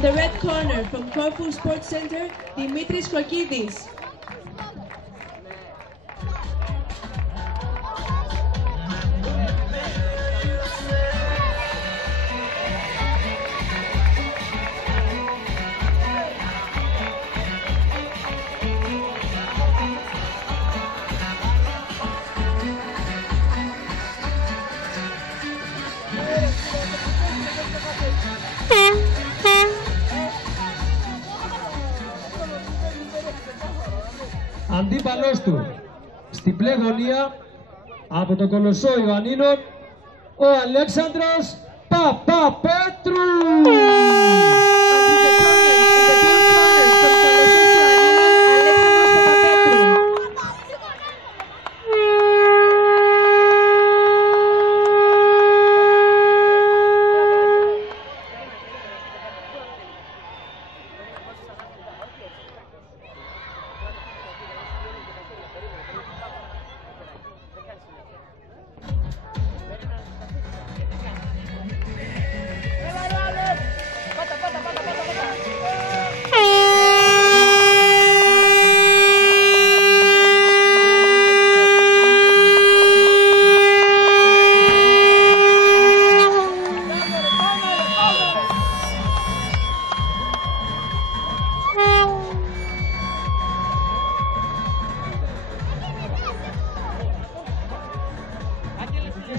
In the red corner from Corfu Sports Center, Dimitris Krokidis. Αντίπαλός του στην μπλε γωνία από τον Κολοσσό Ιωαννίνων, ο Αλέξανδρος Παπαπέτρου.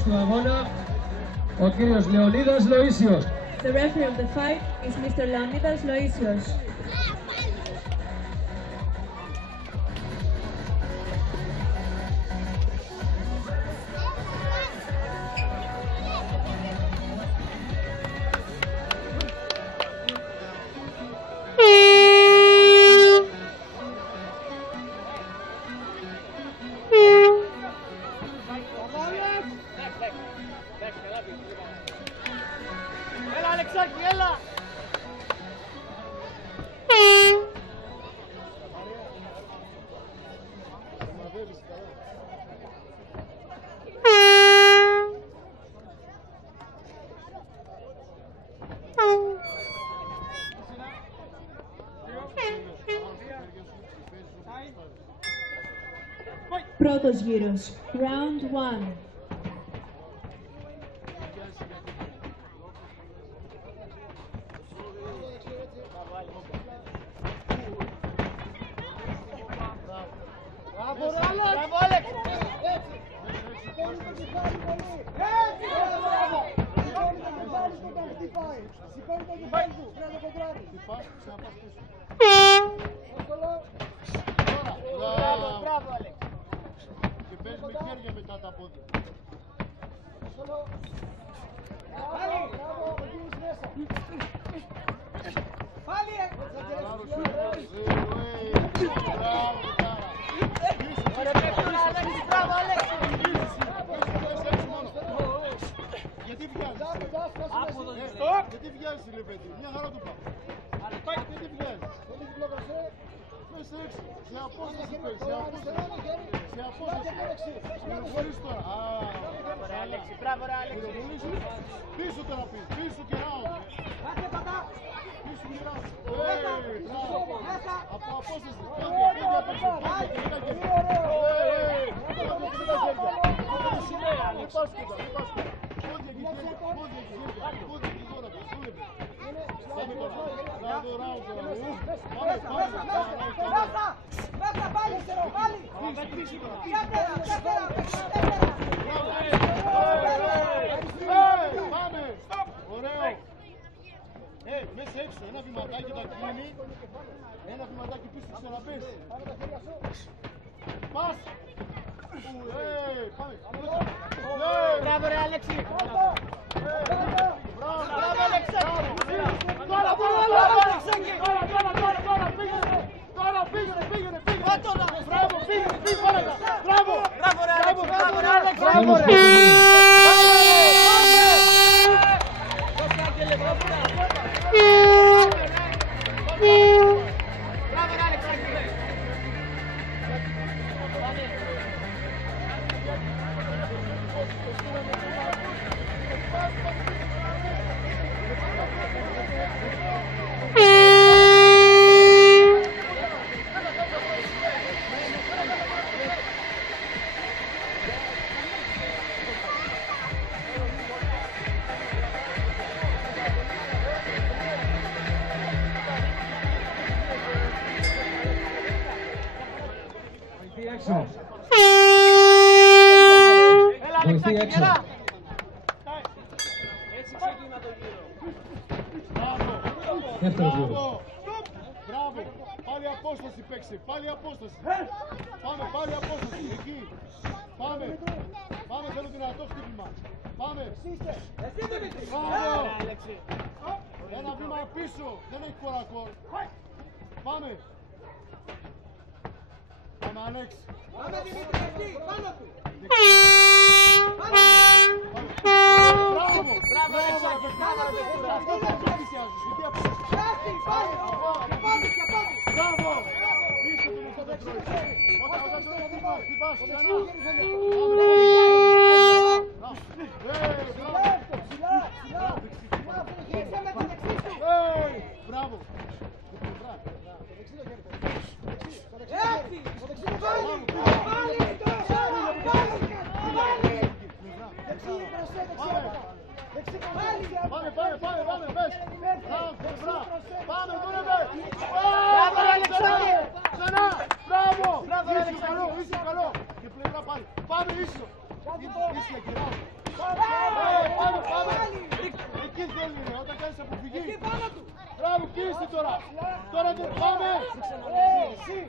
Του αγώνα ο κύριος Λεωνίδας Λοΐσιος. The referee of the fight is Mr. Leonidas Loisios. Έλα Αλεξάκη, έλα! Πρώτος γύρος, round 1. Μπράβο, Άλεξ! Σηκώνει το κεφάλι πολύ! Έτσι! Μπράβο! Σηκώνει το κεφάλι του όταν χτυπάει! Σηκώνει το κεφάλι του! Πρέπει να το κοντράρει! Χτυπάς, ξαναπάς πίσω. Μπράβο, Άλεξ! Και παίζει με χέρια μετά τα πόδια. Πάλι! Μπράβο! Ο κύριος μέσα! Πάλι! Μπράβο, Άλεξ! Γιατί βγάζεις ρε παιδί, μια χαρά του πάω. Γιατί βγάζεις. Μέσα έξω, σε απόσταση παίζεις, σε απόσταση. Πληροφορείς τώρα. Μπράβο, ρε Άλεξ! Πίσω τώρα πεις, πίσω και round. Πίσω και round. Από απόσταση. Μέσα πάλι! Πάμε! Ωραίο! Μέσα έξω, ένα βηματάκι θα κλείνει. Ένα βηματάκι πίσω ξαναπες. Πας! Πάμε! Μπράβο, ρε Αλέξη! Μπράβο, Αλεξάκη! Τώρα, Αλεξάκη! Τώρα, πήγαινε! Μπράβο, πήγαινε! Μπράβο! Μπράβο, ρε Αλέξη! Μπράβο, ρε Αλέξη! Μπράβο, ρε. έξω. Δεύτερο γύρο. Μπράβο! Πάλι απόσταση παίξε, πάλι απόσταση. Πάμε, πάλι απόσταση, εκεί. Πάμε, πάμε, θέλω δυνατό χτύπημα. Πάμε. Μπράβο! Ένα βήμα πίσω, δεν έχει κορακόρ. Πάμε. Πάμε, Αλέξη. Πάμε Δημήτρη, εκεί, πάνω του. Μπράβο! Μπράβο, Αλέξη. Αυτό δεν πλησιάζεις, γιατί μπράβο! Πίσω του μισό δεν τρώει. Όταν τρώει χτυπάς ξανά. Μπράβο! Πάμε, πες! Πάμε, δούλευε! Ξανά! Μπράβο! Είσαι καλό! Και πλευρά πάλι. Πάμε ίσο! Είσαι γυρνάω. Πάμε! Εκεί θέλει, όταν κάνεις αποφυγή. Μπράβο, κίνηση τώρα! Τώρα δεν πάμε!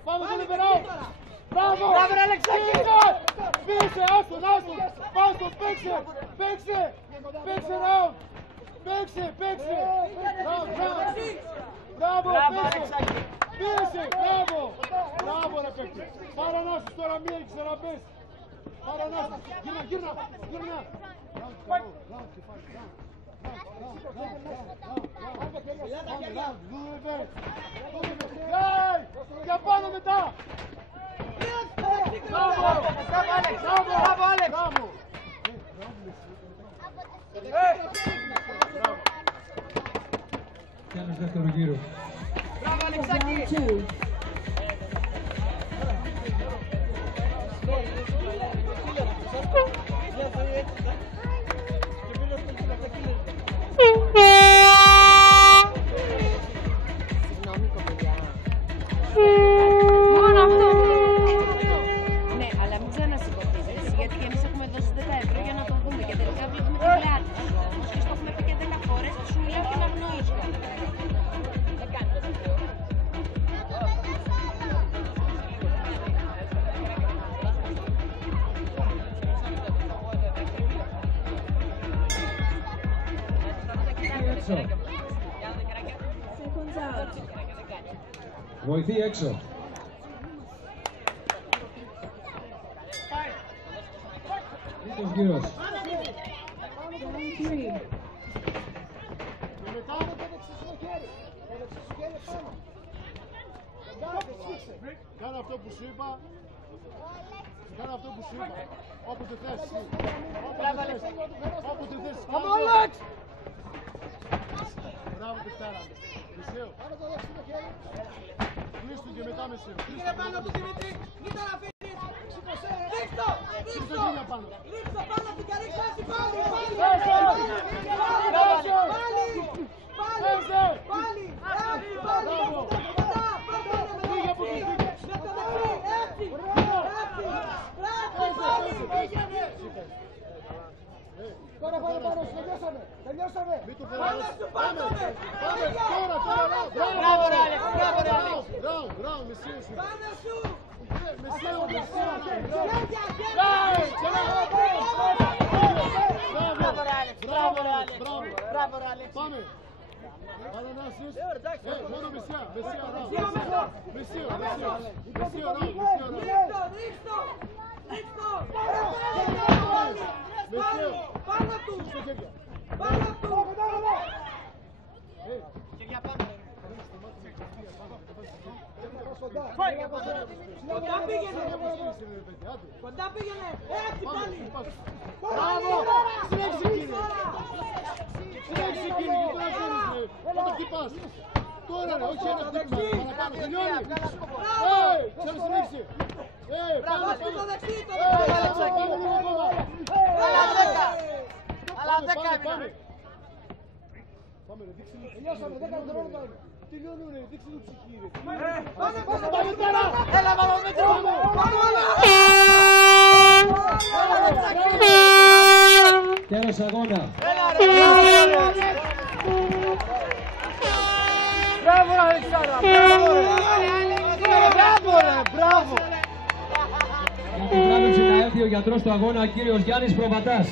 Πάμε, δούλευε ράω! Μπράβο! Πίσε, άστον! Πάστον, παίξε! Ράω! Παίξε! Μπράβο, πίσε! Μπράβο ρε παίξε! Παρανάσους τώρα, μία έχεις να πες! Παρανάσους! Γύρνα! Δούλευε! Για πάνω μετά! Μπράβο, Άλεξ! Κάνεις δεύτερο γύρο. Round 2. Ναι, αλλά μην ξανασηκωθείτε, γιατί και εμείς έχουμε δώσει 10 ευρώ για να το δούμε και τελικά βλέπουμε την πλάτη σου. Όμως και στο έχουμε πει και 10 φορές και σου μιλάω και να γνωρίζεις κάτι. Δεν κάνετε αυτό. Έξω. Seconds out. Βοηθεί έξω. Τρίτος γύρος. Round 3. Και μετά κάνε αυτό που σου είπα. Όποτε θες. Όποτε θες. Μπράβο, Δευτέρα. Μεσαίο. Κλείστο και μετά μεσαίο. Πήγαινε πάνω του Δημήτρη, μην τον αφήνεις. Σήκωσε. Ρίξτο. Ρίξτο γύρια πάνω. Ρίξτο πάνω του και ρίξτο έτσι πάλι. Φύγε από εκεί. Τώρα πάμε πάνω, τελειώσαμε. Μην το φέρεις. Πάμε, τώρα, Μπράβο ρε Άλεξ, μπράβο ρε Άλεξ. Μπράβο, μεσαίο σου. Πάνω σου. Μεσαίο. Μπράβο ρε Άλεξ, μπράβο ρε Άλεξ. Μπράβο ρε Άλεξ. Πάμε. Παρανάσεις. Μόνο μεσαία, ράου. Μεσαίο, Πάνω του. Και για πάνω ρε. Κοντά πήγαινε. Έτσι πάλι. Μπράβο! Συνέχισε κύριε! Τώρα ξέρεις, όταν χτυπάς. Τώρα ρε, όχι ένα χτύπημα, παραπάνω, τελειώνει. Ξανά συνέχισε. Πάμε. Το δεξί, το Αλλά 10 έμειναν. Πάμε ρε, δείξε μου ψυχή. Τελειώνει ρε, δείξε μου ψυχή ρε. Πάμε τώρα. Έλα Μαμαμήτρο. Πάμε. μας αγώνα. Μπράβο ρε Αλεξάνδρα, μπράβο. Για την βράβευση να έρθει ο γιατρός του αγώνα, κύριος Γιάννης Προβατάς.